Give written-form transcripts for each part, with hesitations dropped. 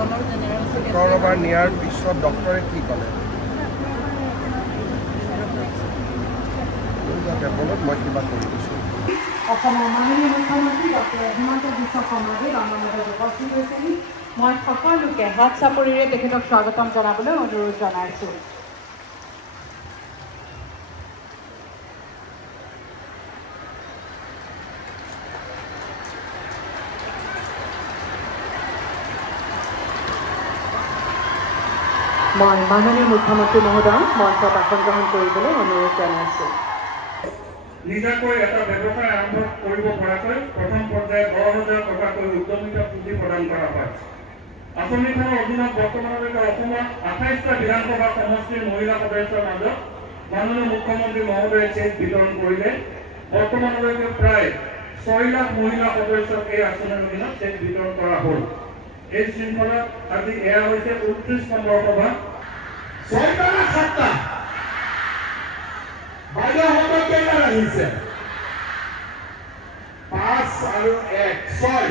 Doctor নিয়াৰ পিছত ডক্টৰে কি ক'লে? কেৱলত মই কিবা কৰি দিছোঁ। অসমৰ মাননীয় মুখ্যমন্ত্ৰী ডক্টৰ হিমন্ত বিশ্ব শৰ্মাজী আমাৰ মাজত উপস্থিত হৈছেহি। মই সকলোকে হাত চাপৰিৰে তেখেতক স্বাগতম জনাবলৈ অনুৰোধ জনাইছোঁ। মই মাননীয় মুখ্যমন্ত্ৰী মহোদয় মঞ্চত আসন গ্ৰহণ কৰিবলৈ অনুৰোধ জনাইছোঁ। নিজাকৈ এটা ব্যৱসায় আৰম্ভ কৰিব পৰাকৈ প্ৰথম পৰ্যায়ত 10,000 টকাকৈ উদ্যমিতা পুঁজি প্ৰদান কৰা হয়। আঁচনিখনৰ অধীনত বৰ্তমানলৈকে অসমৰ 28টা বিধানসভা সমষ্টিৰ মহিলা সদস্যৰ মাজত মাননীয় মুখ্যমন্ত্ৰী মহোদয়ে চেক বিতৰণ কৰিলে। বৰ্তমানলৈকে প্ৰায় 6 লাখ মহিলা সদস্যক এই আঁচনিৰ অধীনত চেক বিতৰণ কৰা হ'ল। এই শৃংখলাত আজি এয়া হৈছে 29 নম্বৰ সভা। 6টা না 7টা বাইদেউহঁতৰ কেইটা আহিছে? 5 আৰু 1 6।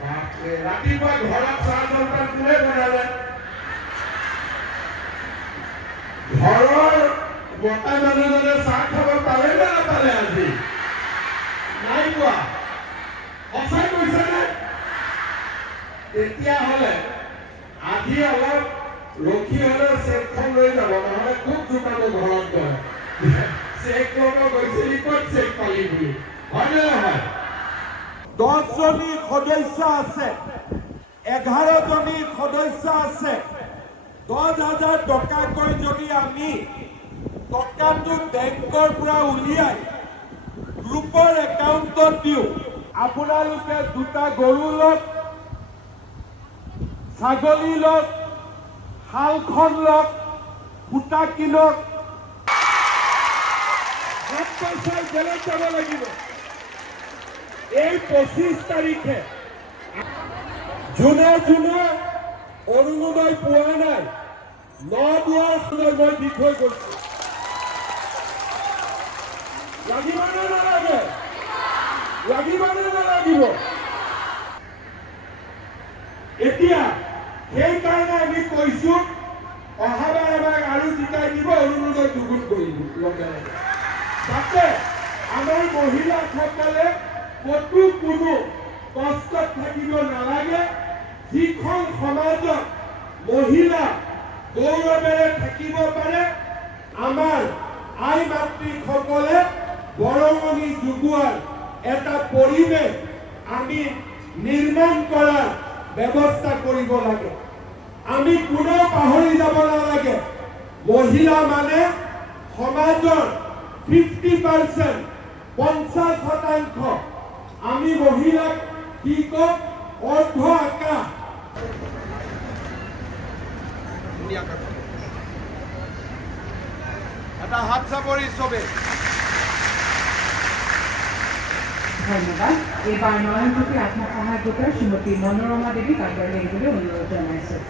বাপৰে, ৰাতিপুৱা ঘৰত চাহ জলপান কোনে বনালে? ঘৰৰ মতা মানুহজনে চাহ খাব পালে নে নাপালে? আজি নাই পোৱা। সঁচাই কৈছেনে? তেতিয়াহ'লে আজি অলপ ৰখি হ'লে চেকখন লৈ যাব, নহ'লে খুব জোকাব ঘৰত গৈ। চেক ল'ব গৈছিলি, ক'ত চেক পালি বুলি, হয়নে নহয়? 10জনী সদস্য আছে, 11জনী সদস্য আছে। 10,000 টকাকৈ যদি আমি টকাটো বেংকৰ পৰা উলিয়াই গ্ৰুপৰ একাউণ্টত দিওঁ, আপোনালোকে 2টা গৰু লওক, ছাগলী লওক, শালখন লওক, সূতা কিনক, হাত পইচাৰ জেলত যাব লাগিব। এই 25 তাৰিখে যোনে যোনে অৰুণোদয় পোৱা নাই, 9 মই দি থৈ গৈছো। লাগিব নে নালাগে? লাগিব নে নালাগিব? এতিয়া সেইকাৰণে আমি কৈছো, অহাবাৰ এবাৰ আৰু জিকাই দিব, অৰুণোদয় দুগুণ কৰিব লগে লগে, যাতে আমাৰ মহিলাসকলে ক'তো কোনো কষ্টত থাকিব নালাগে। যিখন সমাজত মহিলা গৌৰৱেৰে থাকিব পাৰে, আমাৰ আই মাতৃসকলে বৰঙণি যোগোৱাৰ এটা পৰিৱেশ আমি নিৰ্মাণ কৰাৰ ব্যৱস্থা কৰিব লাগে। আমি কোনেও পাহৰি যাব নালাগে, মহিলা মানে সমাজৰ 50%, 50%। আমি মহিলাক কি কওঁ? অৰ্ধ আকাশ। এটা হাত চাপৰি চবে। ধন্যবাদ। এইবাৰ নয়নজ্যোতি আত্মসহায়ক গোটৰ শ্ৰীমতী মনোৰমা দেৱীক আগবাঢ়ি আহিবলৈ অনুৰোধ জনাইছোঁ।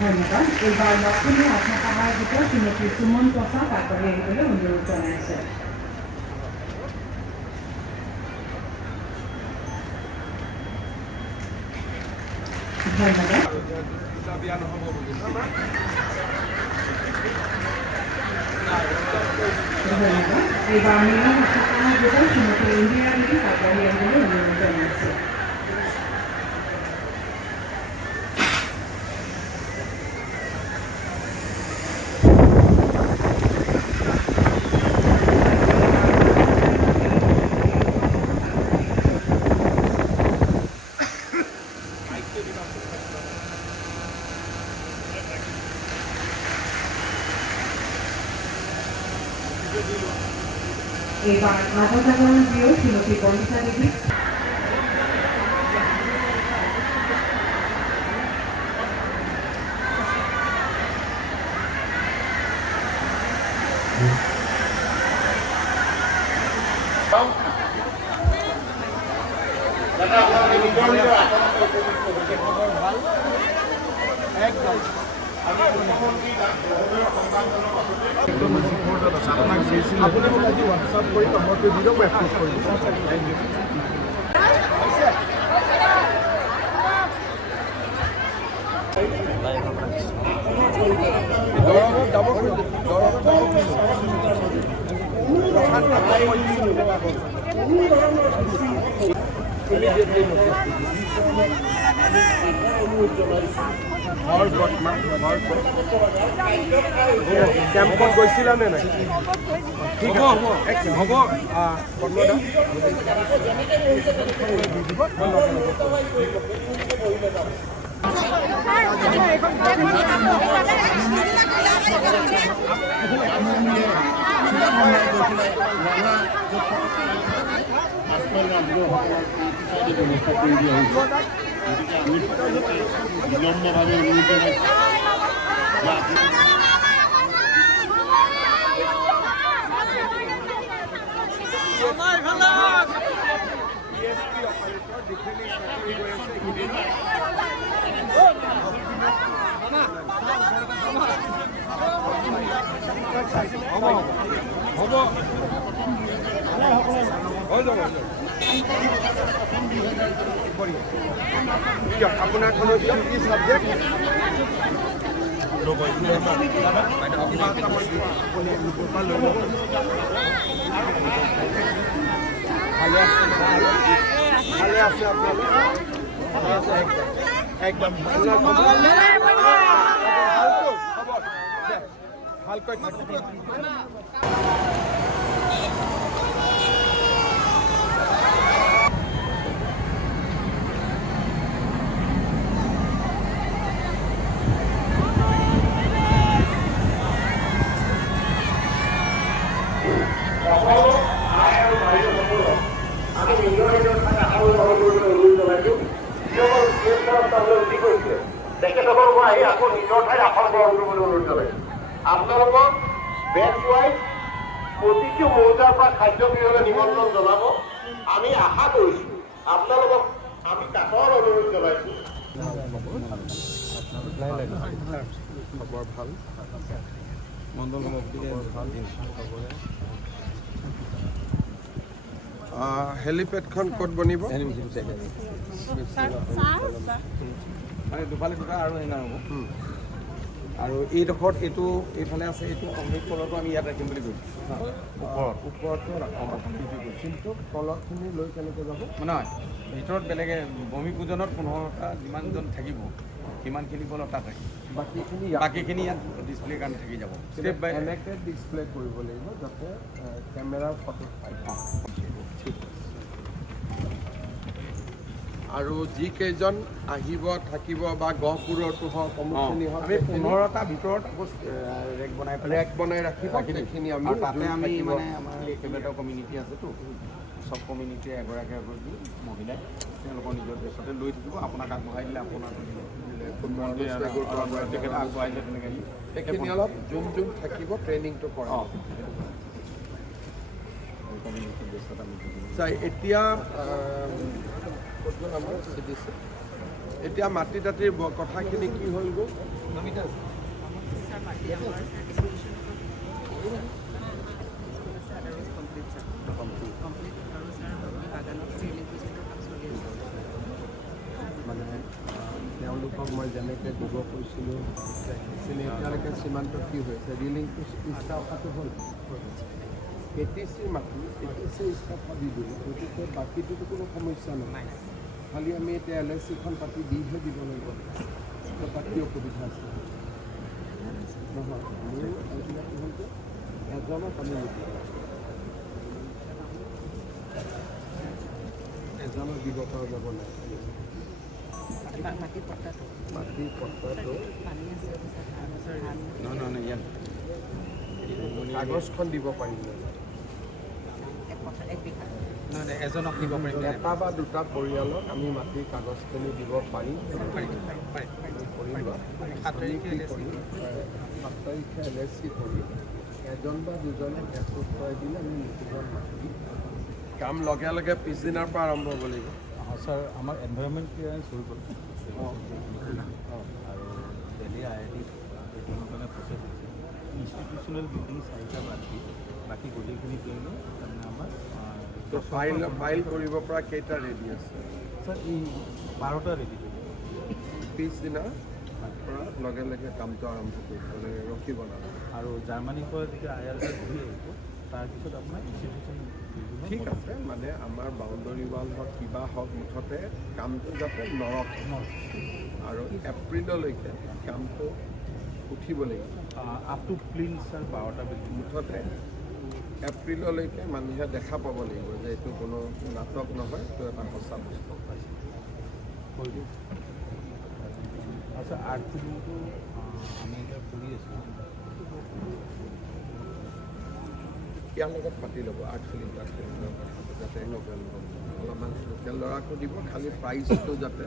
ধন্যবাদ। এইবাৰ লক্ষ্মী আত্মসহায়ক গোটৰ শ্ৰীমতী সুমন প্ৰসাদ আগবাঢ়ি আহিবলৈ অনুৰোধ জনাইছে। ধন্যবাদ। ধন্যবাদ। এইবাৰ মীনা আত্মসহায়ক গোটৰ শ্ৰীমতী ইন্দিৰা দেৱীক আগবাঢ়ি আহিবলৈ অনুৰোধ জনাইছে। এইবাৰ নৱজাগৰণ ব্যয় শ্ৰীমতী বন্দিতা দেৱী। একদম আপুনি মোক আজি হোৱাটছআপ কৰি নম্বৰটো দি দিয়ক মই এপ্ৰ'চ কৰি দিম থেংক ইউ দৰঙত যাব খুজিছে দৰঙত যাব কেম্পত গৈছিলানে নাই ঠিক হ'ব হ'ব কৰ্ণদা আপোনাৰ কোনো কি ছাবজেক্ট ভালে আছে আপোনালোক একদম ভালকৈ থাকিব তেখেতসকলৰ পৰা আহি আকৌ নিজৰ ঠাইত আসন গ্ৰহণ কৰিবলৈ অনুৰোধ জনাইছোঁ আপোনালোকক বেচ ৱাইজ প্ৰতিটো মৌজাৰ পৰা খাদ্যগৃহলৈ নিমন্ত্ৰণ জনাব আমি আশা কৰিছোঁ আপোনালোকক আমি কাষৰ অনুৰোধ জনাইছোঁ খবৰ ভাল মণ্ডল ভাল হেলিপেডখন ক'ত বনিব মানে দুফালে দুটা আৰু হেঙা হ'ব আৰু এইডোখৰত এইটো এইফালে আছে এইটো কমপ্লিট কলৰটো আমি ইয়াত ৰাখিম বুলি কৈছোঁ ওপৰতো কিন্তু তলতখিনি লৈ কেনেকৈ যাব নহয় ভিতৰত বেলেগে ভূমি পূজনত 15টা যিমানজন থাকিব সিমানখিনি কলৰ তাত ৰাখিম বাকীখিনি ইয়াত ডিছপ্লেৰ কাৰণে থাকি যাব ষ্টেপ বাই এনেকৈ ডিছপ্লে কৰিব লাগিব যাতে কেমেৰাৰ ফটো পাই আৰু যিকেইজন আহিব থাকিব বা গহপুৰতো হওক অমুকখিনি হওক আমি 15টা ভিতৰত আকৌ ৰেক বনাই ৰাখিব সেইখিনি আমি আৰু তাতে আমি মানে আমাৰ কেইবাটাও কমিউনিটি আছেতো চব কমিউনিটিয়ে এগৰাকী এগৰাকী মহিলাই তেওঁলোকৰ নিজৰ ড্ৰেছতে লৈ থাকিব আপোনাক আগবঢ়াই দিলে আপোনাৰ তেখেত আগবঢ়াই দিলে তেনেকৈ সেইখিনি অলপ যোন থাকিব ট্ৰেইনিংটো কৰা কমিউনিটি ড্ৰেছত আমি এতিয়া এতিয়া মাটি দাঁতিৰ কথাখিনি কি হৈ গ'ল মানে তেওঁলোকক মই যেনেকৈ দিব কৈছিলোঁ এতিয়ালৈকে সীমান্ত কি হৈছে ৰিলিংটো ইস্তাফাটো হ'ল ATC মাটি ATC ইস্তাফা দি দিলোঁ গতিকে বাকীটোতো কোনো সমস্যা নহয় খালি আমি এতিয়া LICখন পাতি দিহে দিব লাগিব বাকী অসুবিধা আছে নহয় মোৰ এইবিলাক হ'ল যে এজনক আমি নিদিওঁ এজনক দিব পৰা যাব নাই মাটিৰ পট্টাটো নহয় ইয়াত কাগজখন দিব পাৰিম এজনক দিব পাৰিম এটা বা দুটা পৰিয়ালক আমি মাটিৰ কাগজখিনি দিব পাৰিম কৰিম 7 তাৰিখে LIC কৰি এজন বা দুজনে এপ্ৰুভ কৰাই দিলে আমি মিটিঙত মাতি কাম লগে লগে পিছদিনাৰ পৰা আৰম্ভ হ'ব লাগিব ছাৰ আমাৰ এনভাইৰনমেণ্ট ক্লিয়াৰেঞ্চ হৈ গ'ল আৰু দিল্লী IIT লোনৰ কাৰণে প্ৰচেছ হৈছে ইনষ্টিটিউচনেল বিল্ডিং 4টা বাদ দি বাকী গোটেইখিনি কৰিলে তাৰমানে আমাৰ তো ফাইল কৰিব পৰা কেইটা ৰেডি আছে ছাৰ এই 12টা ৰেডি পিছদিনা পৰা লগে লগে কামটো আৰম্ভ কৰিব লাগে ৰখিব নালাগে আৰু জাৰ্মানীৰ পৰা যেতিয়া IRC ঘূৰি আহিব তাৰপিছত আপোনাৰ ইনষ্টিটিউচন ঠিক আছে মানে আমাৰ বাউণ্ডৰী ৱাল হওক কিবা হওক মুঠতে কামটো যাতে নৰখে আৰু এপ্ৰিললৈকে কামটো উঠিব লাগিব আপ টু প্লিন ছাৰ 12টা বিল্ডিং মুঠতে এপ্ৰিললৈকে মানুহে দেখা পাব লাগিব যে এইটো কোনো নাটক নহয় এইটো এটা সঁচা বস্তু হৈ গ'ল আচ্ছা আৰ্ট ফিল্মটো আমি এতিয়া কৰি আছোঁ ইয়াৰ লগত পাতি ল'ব আৰ্ট ফিল্ম যাতে অলপমান লোকেল ল'ৰাকো দিব খালি প্ৰাইজটো যাতে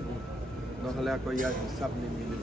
নহ'লে আকৌ ইয়াৰ হিচাপ নিমিলিব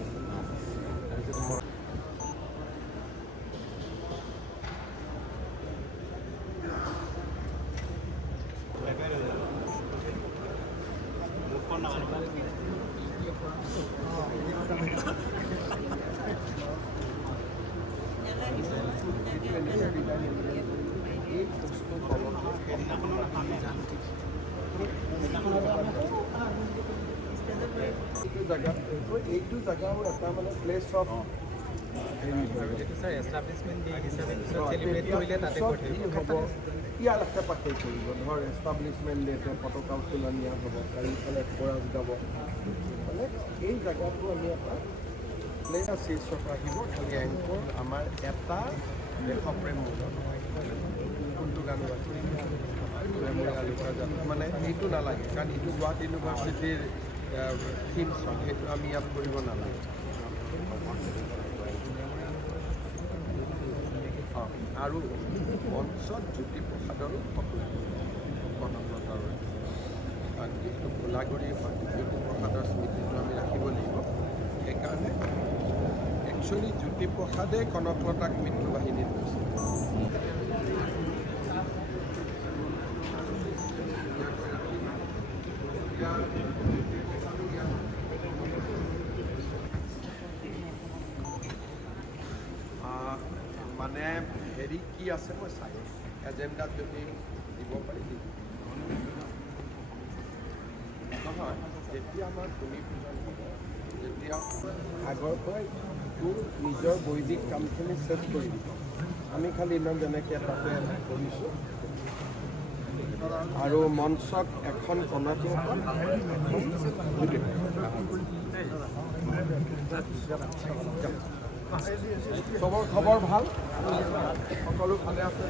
এইটো জেগাও এটা মানে প্লেচ অফ ইয়াৰ আশে পাশে কৰিব ধৰ এষ্টাব্লিছমেণ্ট ডেটে পতাকা উত্তোলনীয়া হ'ব চাৰিওফালে কোৰাছ গাব মানে এই জেগাটো আমি এটা প্লেচ শীৰ্ষক আহিব খালি এংকৰ আমাৰ এটা দেশপ্ৰেমমূলক কোনটো গান মানে এইটো নালাগে কাৰণ এইটো গুৱাহাটী ইউনিভাৰ্চিটিৰ থিম চং সেইটো আমি ইয়াত কৰিব নালাগে আৰু মঞ্চত জ্যোতিপ্ৰসাদৰো ফটো কনকলতাৰ কাৰণ যিহেতু গোলাগুৰি হয় জ্যোতিপ্ৰসাদৰ স্মৃতিটো আমি ৰাখিব লাগিব সেইকাৰণে একচুৱেলি জ্যোতিপ্ৰসাদে কনকলতাক মৃত্যু বাহিনীত গৈছে মানে হেৰি কি আছে মই চাই এজেণ্ডাত যদি দিব পাৰি নহয় যেতিয়া আমাৰ ভূমি পূজন হ'ব যেতিয়া আগৰ পৰাই তোৰ নিজৰ বৈদিক কামখিনি চেছ কৰি দিব আমি খালি ইমান যেনেকৈ তাতে কৰিছোঁ আৰু মঞ্চত এখন কণাটো চবৰ খবৰ ভাল সকলো ভালে আছে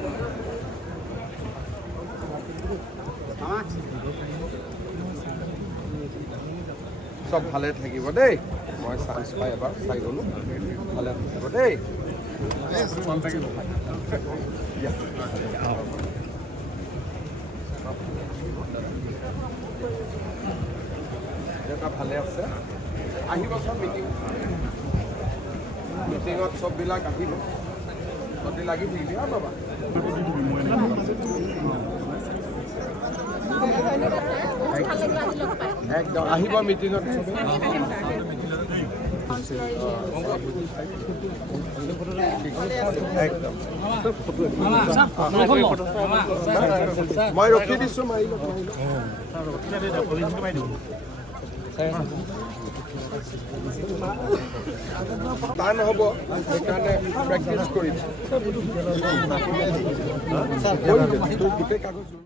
চব ভালে থাকিব দেই মই চান্স পাই এবাৰ চাই গ'লোঁ ভালে থাকিব দেই এটা ভালে আছে আহিব চব মিটিঙত চববিলাক আহিব যদি লাগি থাকিবি আৰু বাবা একদম আহিব মিটিঙত চবেই একদম মই ৰখি দিছোঁ মাৰি টান হ'ব সেইকাৰণে প্ৰেক্টিচ কৰিম গোটেই কাগজ